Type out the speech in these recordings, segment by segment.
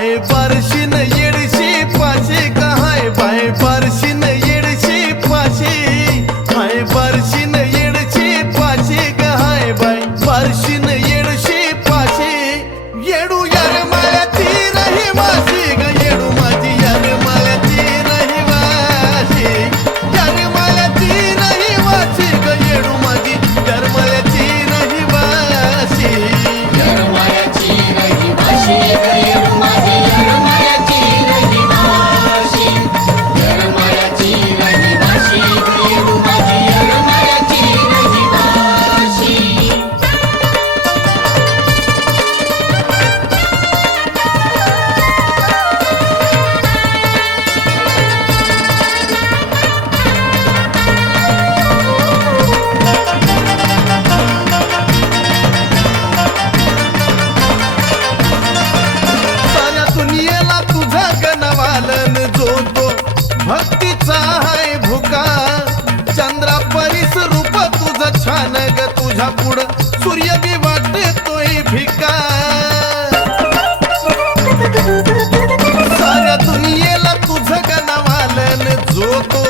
पाय बारशी नाही. मनाचा हाय भुका. चंद्रा परीस रूप तुझ छान ग तुझ्या पुढ सूर्य बी वाटे तोही भिका. साऱ्या दुनियेला तुझ गणवालन जो तो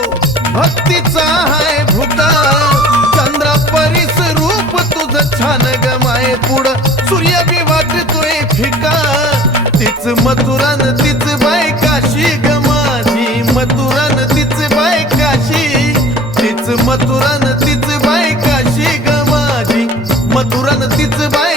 भक्तीचा हाय भुका चंद्रा परीस रूप तुझ छान ग माय पुढ सूर्य बी वाटे तोही फिका तीच मथुरा বাই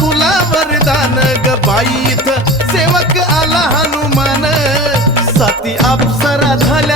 तुला वरदान ग बाईथ सेवक आला हनुमान. साती अप्सरा झाल्या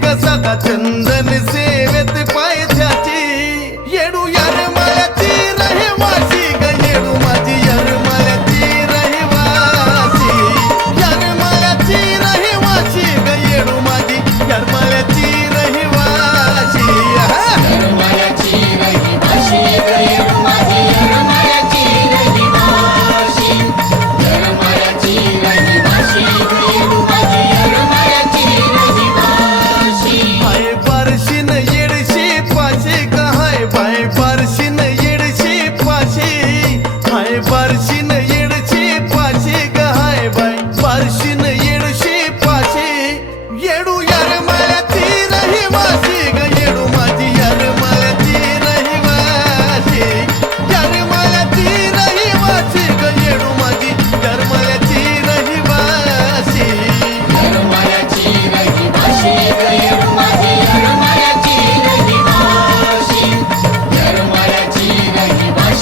గసగ చందని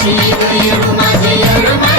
शीर्णजयर्मा